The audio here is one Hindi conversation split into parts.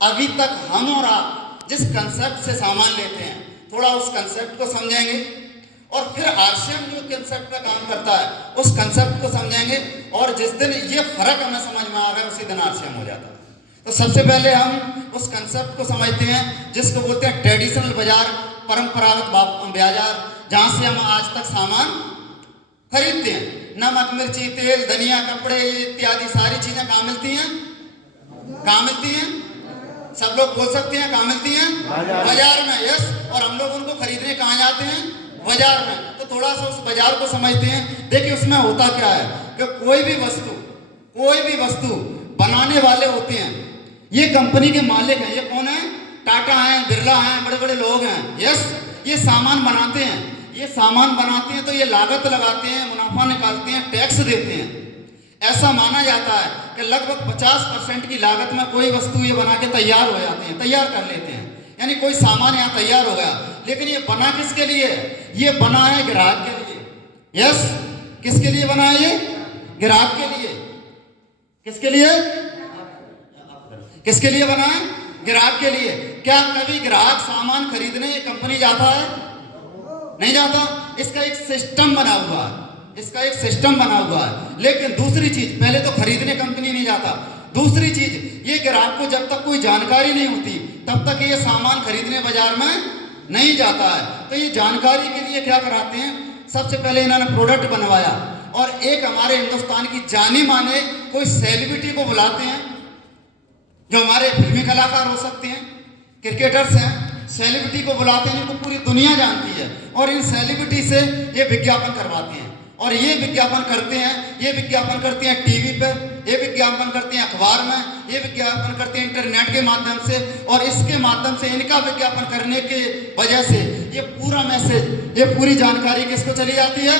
अभी तक हम और आप जिस कंसेप्ट से सामान लेते हैं, थोड़ा उस कंसेप्ट को समझेंगे और फिर आरसीएम जो कंसेप्ट पे काम करता है उस कंसेप्ट को समझेंगे, और जिस दिन ये फर्क हमें समझ में आ रहा है उसी दिन आरसीएम हो जाता है। तो सबसे पहले हम उस कंसेप्ट को समझते हैं जिसको बोलते हैं ट्रेडिशनल बाजार, परंपरागत बाजार, जहाँ से हम आज तक सामान खरीदते हैं। नमक, मिर्ची, तेल, धनिया, कपड़े इत्यादि सारी चीजें कहाँ मिलती हैं? कहाँ मिलती हैं? सब लोग बोल सकते हैं कहाँ मिलती हैं? बाजार में। यस। और हम लोग उनको खरीदने कहाँ जाते हैं? बाजार में। तो थोड़ा सा उस बाजार को समझते हैं। देखिए उसमें होता क्या है कि कोई भी वस्तु बनाने वाले होते हैं, ये कंपनी के मालिक हैं। ये कौन है? टाटा हैं, बिरला हैं, बड़े बड़े लोग हैं। यस। ये सामान बनाते हैं तो ये लागत लगाते हैं, मुनाफा निकालते हैं, टैक्स देते हैं। ऐसा माना जाता है कि लगभग 50% की लागत में कोई वस्तु ये बना के तैयार हो जाते हैं, तैयार कर लेते हैं। यानी कोई सामान यहाँ तैयार हो गया, लेकिन ये बना किसके लिए? ये बना है ग्राहक के लिए। यस। किसके लिए बना है ये? ग्राहक के लिए। किसके लिए? किसके लिए बना है? ग्राहक के लिए। क्या कभी ग्राहक सामान खरीदने ये कंपनी जाता है? नहीं जाता। इसका एक सिस्टम बना हुआ है, लेकिन दूसरी चीज, पहले तो खरीदने कंपनी नहीं जाता। दूसरी चीज, ये ग्राहक को जब तक कोई जानकारी नहीं होती तब तक ये सामान खरीदने बाजार में नहीं जाता है। तो ये जानकारी के लिए क्या कराते हैं? सबसे पहले इन्होंने प्रोडक्ट बनवाया और एक हमारे हिंदुस्तान की जानी माने कोई सेलिब्रिटी को बुलाते हैं, जो हमारे फिल्मी कलाकार हो सकते हैं, क्रिकेटर्स हैं, सेलिब्रिटी को बुलाते हैं, इनको पूरी दुनिया जानती है, और इन सेलिब्रिटी से ये विज्ञापन करवाते हैं। और ये विज्ञापन करते हैं टीवी पे, ये विज्ञापन करते हैं अखबार में, ये विज्ञापन करते हैं इंटरनेट के माध्यम से, और इसके माध्यम से इनका विज्ञापन करने के वजह से ये पूरा मैसेज, ये पूरी जानकारी किसको चली जाती है?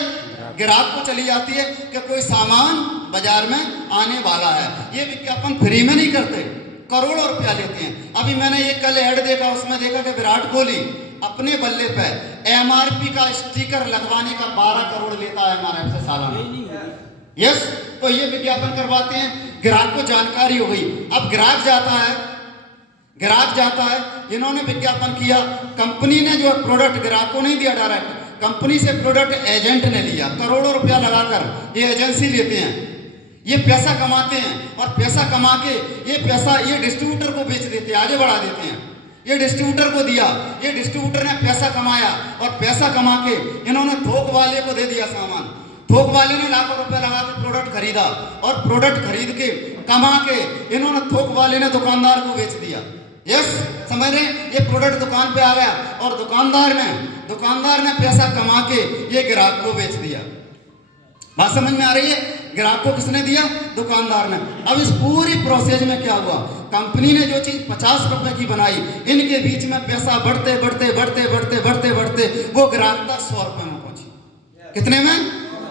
ग्राहक को चली जाती है कि कोई सामान बाजार में आने वाला है। ये विज्ञापन फ्री में नहीं करते, करोड़ों रुपया लेते हैं। अभी मैंने ये कल ऐड देखा, उसमें देखा कि विराट कोहली अपने बल्ले पे एमआरपी का स्टिकर लगवाने का 12 करोड़ लेता है एमआरएफ से सालाना। यस। तो ये विज्ञापन करवाते हैं, ग्राहक को जानकारी हो गई। अब ग्राहक जाता है, इन्होंने विज्ञापन किया, कंपनी ने जो प्रोडक्ट ग्राहक को नहीं दिया डायरेक्ट, कंपनी से प्रोडक्ट एजेंट ने लिया, करोड़ों रुपया लगाकर ये एजेंसी लेते हैं, ये पैसा कमाते हैं, और पैसा कमा के ये डिस्ट्रीब्यूटर को बेच देते हैं, आगे बढ़ा देते हैं। ये डिस्ट्रीब्यूटर को दिया, ये डिस्ट्रीब्यूटर ने पैसा कमाया, और पैसा कमा के इन्होंने थोक वाले को दे दिया सामान। थोक वाले ने लाखों रुपए लगा के प्रोडक्ट खरीदा, और प्रोडक्ट खरीद के कमा के इन्होंने थोक वाले ने दुकानदार को बेच दिया। यस। समझ रहे? ये प्रोडक्ट दुकान पे आ गया, और दुकानदार ने पैसा कमा के ये ग्राहक को बेच दिया। बात समझ में आ रही है? ग्राहक को किसने दिया? दुकानदार ने। अब इस पूरी प्रोसेस में क्या हुआ? कंपनी ने जो चीज 50 रुपए की बनाई, इनके बीच में पैसा बढ़ते वो ग्राहक तक 100 रुपए में पहुंची। कितने में?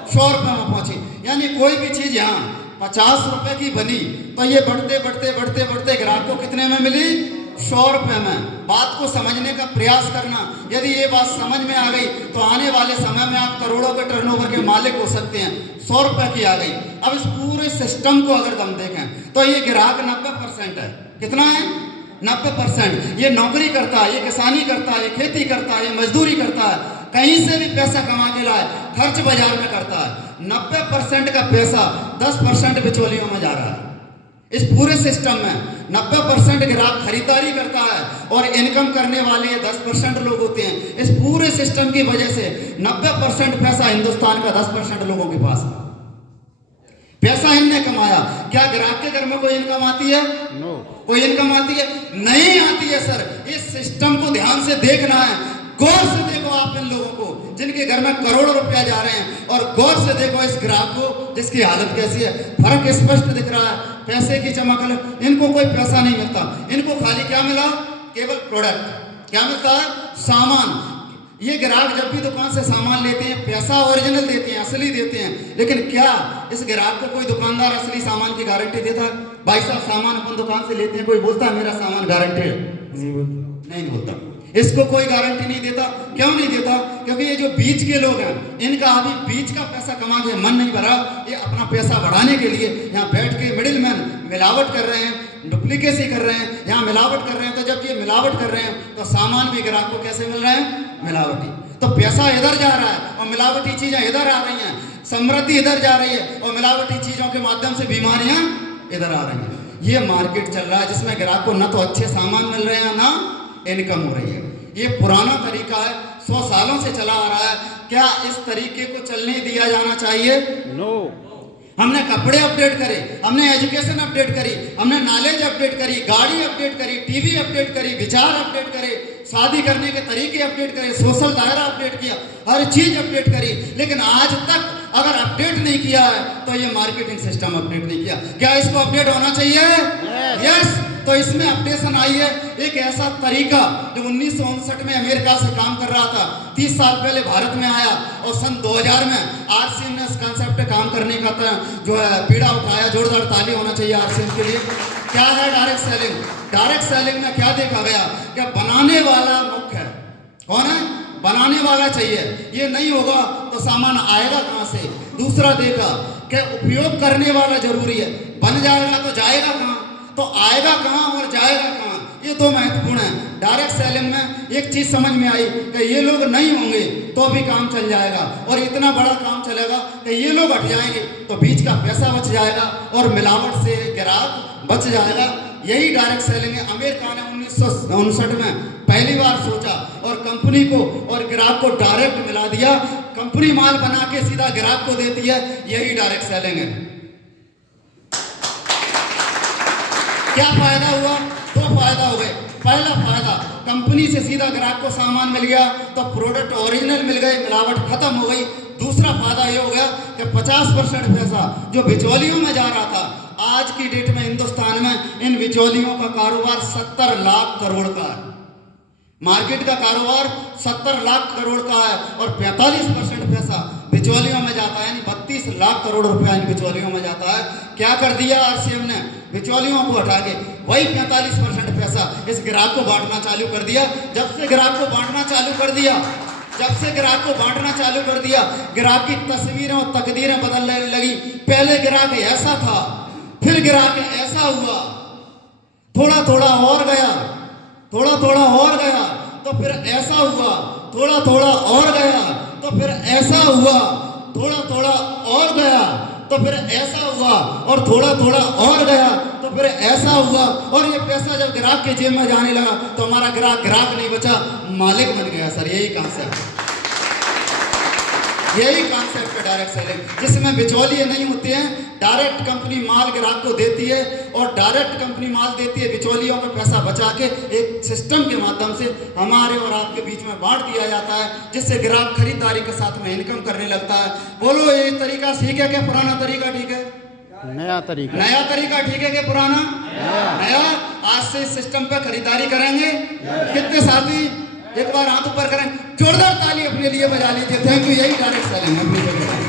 100 रुपए में पहुंची। यानी कोई भी चीज यहाँ 50 रुपए की बनी तो ये बढ़ते ग्राहक को कितने में मिली? 100 रुपए में। बात को समझने का प्रयास करना। यदि ये बात समझ में आ गई तो आने वाले समय में आप करोड़ों के टर्नओवर के मालिक हो सकते हैं। 100 रुपए की आ गई। अब इस पूरे सिस्टम को अगर हम देखें तो ये ग्राहक 90% है। कितना है? 90%। ये नौकरी करता है, ये किसानी करता है, ये खेती करता है, ये मजदूरी करता है, कहीं से भी पैसा कमा के लाए, खर्च बाजार में करता है। 90% का पैसा 10% बिचौलियों में जा रहा है। इस पूरे सिस्टम में 90% ग्राहक खरीदारी करता है, और इनकम करने वाले 10% लोग होते हैं। इस पूरे सिस्टम की वजह से 90% पैसा हिंदुस्तान का 10% लोगों के पास है। पैसा इनने कमाया। क्या ग्राहक के घर में कोई इनकम आती है? नो। कोई इनकम आती है? नहीं आती है सर। इस सिस्टम को ध्यान से देखना है, गौर से देखो आप इन लोगों को जिनके घर में करोड़ों रुपया जा रहे हैं, और गौर से देखो इस ग्राहक को जिसकी हालत कैसी है। फर्क स्पष्ट दिख रहा है, पैसे की चमक। इनको कोई पैसा नहीं मिलता, इनको खाली क्या मिला? केवल प्रोडक्ट। क्या मिलता है? सामान। ये ग्राहक जब भी दुकान से सामान लेते हैं, पैसा ओरिजिनल देते हैं, असली देते हैं, लेकिन क्या इस ग्राहक को कोई दुकानदार असली सामान की गारंटी देता है? भाई साहब सामान अपन दुकान से लेते हैं, कोई बोलता है मेरा सामान गारंटी है? नहीं बोलता। इसको कोई गारंटी नहीं देता। क्यों नहीं देता? क्योंकि ये जो बीच के लोग हैं, इनका अभी बीच का पैसा कमा के मन नहीं भरा। ये अपना पैसा बढ़ाने के लिए यहाँ बैठ के मिलावट कर रहे हैं, डुप्लीकेसी कर रहे हैं, यहाँ मिलावट कर रहे हैं। तो जब ये मिलावट कर रहे हैं तो सामान भी ग्राहक को कैसे मिल रहा है? मिलावटी। तो पैसा इधर जा रहा है और मिलावटी चीज़ें इधर आ रही हैं, समृद्धि इधर जा रही है और मिलावटी चीज़ों के माध्यम से बीमारियाँ इधर आ रही हैं। ये मार्केट चल रहा है जिसमें ग्राहक को न तो अच्छे सामान मिल रहे हैं ना इनकम हो रही है। ये पुराना तरीका है, 100 सालों से चला आ रहा है। क्या इस तरीके को चलने दिया जाना चाहिए? नो। हमने कपड़े अपडेट करे, हमने एजुकेशन अपडेट करी, हमने नॉलेज अपडेट करी, गाड़ी अपडेट करी, टीवी अपडेट करी, विचार अपडेट करे, शादी करने के तरीके अपडेट करे, सोशल दायरा अपडेट किया, हर चीज अपडेट करी। लेकिन आज तक अगर अपडेट नहीं किया है तो ये मार्केटिंग सिस्टम अपडेट नहीं किया। क्या इसको अपडेट होना चाहिए? यस। तो इसमें अपडेशन आई है एक ऐसा तरीका जो 1959 में अमेरिका से काम कर रहा था, 30 साल पहले भारत में आया और सन 2000 में आरसीएम ने इस कंसेप्ट पे काम करने का जो है पीड़ा उठाया। जोरदार ताली होना चाहिए आरसीएम के लिए। क्या है डायरेक्ट सेलिंग? डायरेक्ट सेलिंग में क्या देखा गया? क्या बनाने वाला मुख्य है। कौन है? बनाने वाला चाहिए। ये नहीं होगा तो सामान आएगा कहाँ से? दूसरा देखा कि उपयोग करने वाला जरूरी है। बन जाएगा तो जाएगा कहाँ, तो आएगा कहाँ और जाएगा कहाँ, ये दो महत्वपूर्ण है। डायरेक्ट सेलिंग में एक चीज समझ में आई कि ये लोग नहीं होंगे तो भी काम चल जाएगा और इतना बड़ा काम चलेगा कि ये लोग हट जाएंगे तो बीच का पैसा बच जाएगा और मिलावट से ग्राहक बच जाएगा। यही डायरेक्ट सेलिंग है। अमेरिका ने 1959 में पहली बार सोचा और कंपनी को और ग्राहक को डायरेक्ट मिला दिया। कंपनी माल बना के सीधा ग्राहक को देती है, यही डायरेक्ट सेलिंग है। क्या फायदा हुआ? दो फायदा हो गए। पहला फायदा, कंपनी से सीधा ग्राहक को सामान मिल गया तो प्रोडक्ट ओरिजिनल मिल गए, मिलावट खत्म हो गई। दूसरा फायदा ये हो गया कि 50% पैसा जो बिचौलियों में जा रहा था, आज की डेट में हिंदुस्तान में इन बिचौलियों का कारोबार 70 लाख करोड़ का है। मार्केट का कारोबार 70 लाख करोड़ का है और 45% पैसा बिचौलियों में जाता है, यानी 32 लाख करोड़ रुपया इन बिचौलियों में जाता है। क्या कर दिया आरसीएम ने? बिचौलियों को हटा के वही 45% पैसा इस ग्राहक को बांटना चालू कर दिया। जब से ग्राहक को बांटना चालू कर दिया, ग्राहक की तस्वीरें और तकदीरें बदलने लगी। पहले ग्राहक ऐसा था, फिर ग्राहक ऐसा हुआ, थोड़ा थोड़ा और गया, थोड़ा थोड़ा और गया तो फिर ऐसा हुआ, थोड़ा थोड़ा और गया तो फिर ऐसा हुआ, थोड़ा थोड़ा और गया तो फिर ऐसा हुआ और थोड़ा थोड़ा और गया तो फिर ऐसा हुआ। और ये पैसा जब ग्राहक के जेब में जाने लगा तो हमारा ग्राहक नहीं बचा, मालिक बन गया। सर यही कॉन्सेप्ट है डायरेक्ट सेलिंग, जिसमें बिचौलिए नहीं होते हैं। डायरेक्ट कंपनी माल ग्राहक को देती है और डायरेक्ट कंपनी माल देती है, बिचौलियों का पैसा बचा के एक सिस्टम के माध्यम से हमारे और आपके बीच में बांट दिया जाता है, जिससे ग्राहक खरीदारी के साथ में इनकम करने लगता है। बोलो ये तरीका ठीक है क्या पुराना तरीका ठीक है? नया तरीका ठीक है क्या पुराना? नया। आज से इस सिस्टम पे खरीदारी करेंगे कितने साथी? एक बार हाथ ऊपर करें, जोरदार ताली अपने लिए बजा लीजिए। Thank you. यही डायरेक्ट सेलिंग है।